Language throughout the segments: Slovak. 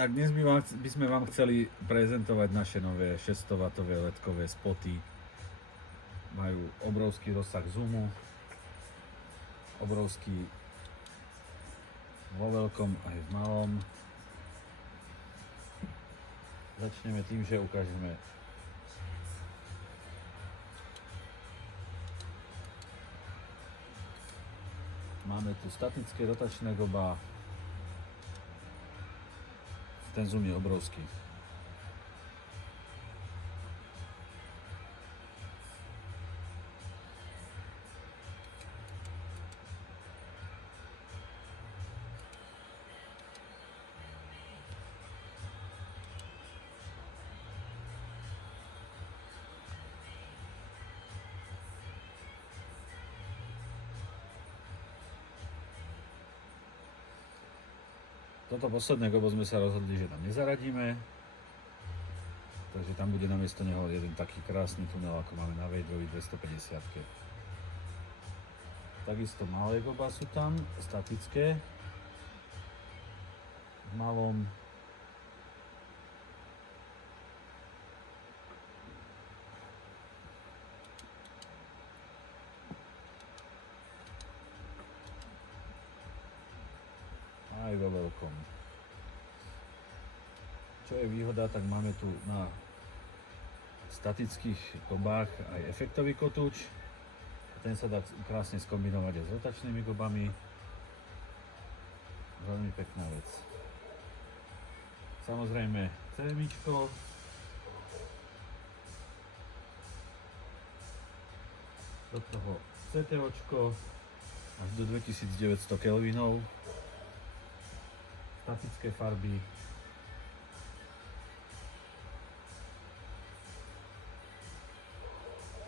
Tak dnes by sme vám chceli prezentovať naše nové 600W ledkové spoty. Majú obrovský rozsah zoomu, obrovský vo veľkom aj v malom. Začneme tým, že ukážeme máme tu statické rotačné goba. Ten zoom je obrovský. Toto posledné gobo sme sa rozhodli, že tam nezaradíme, takže tam bude namiesto neho jeden taký krásny tunel, ako máme na Vaderovi 250. Takisto malé goba sú tam, statické. V malom aj vo veľkom. Čo je výhoda, tak máme tu na statických gobách aj efektový kotúč. Ten sa dá krásne skombinovať aj s rotačnými gobami. Veľmi pekná vec. Samozrejme CMIčko. Do toho CTOčko až do 2900 kelvinov. Statické farby.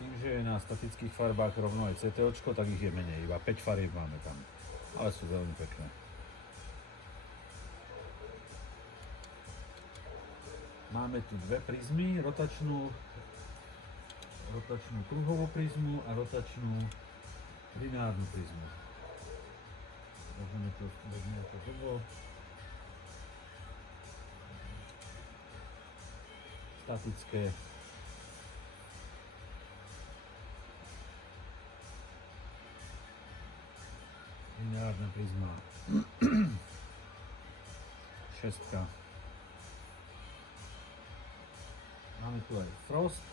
Tým, že je na statických farbách rovno aj CTOčko, tak ich je menej, iba 5 farieb máme tam, ale sú veľmi pekné. Máme tu dve prizmy, rotačnú kruhovú prizmu a rotačnú lineárnu prizmu. Vezmeme to gobo. Statické. Lineárna prizma. Šestka. Máme tu aj Frost.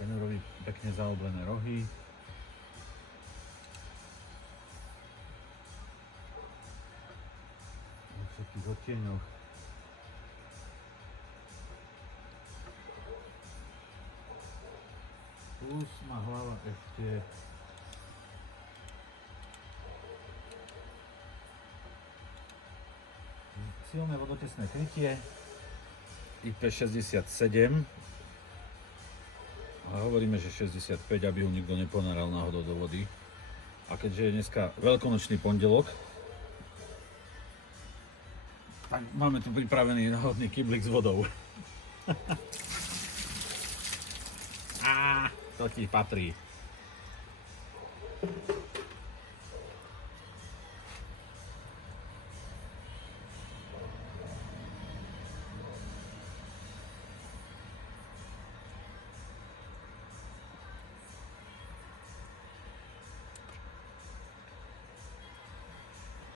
Ten robí pekne zaoblené rohy. Všetkých odtieňoch. Plus má hlava ešte silné vodotesné krytie IP67, ale hovoríme, že 65, aby ho nikto neponáral náhodou do vody. A keďže je dneska veľkonočný pondelok, tak máme tu pripravený náhodný kyblik s vodou. To ti patrí.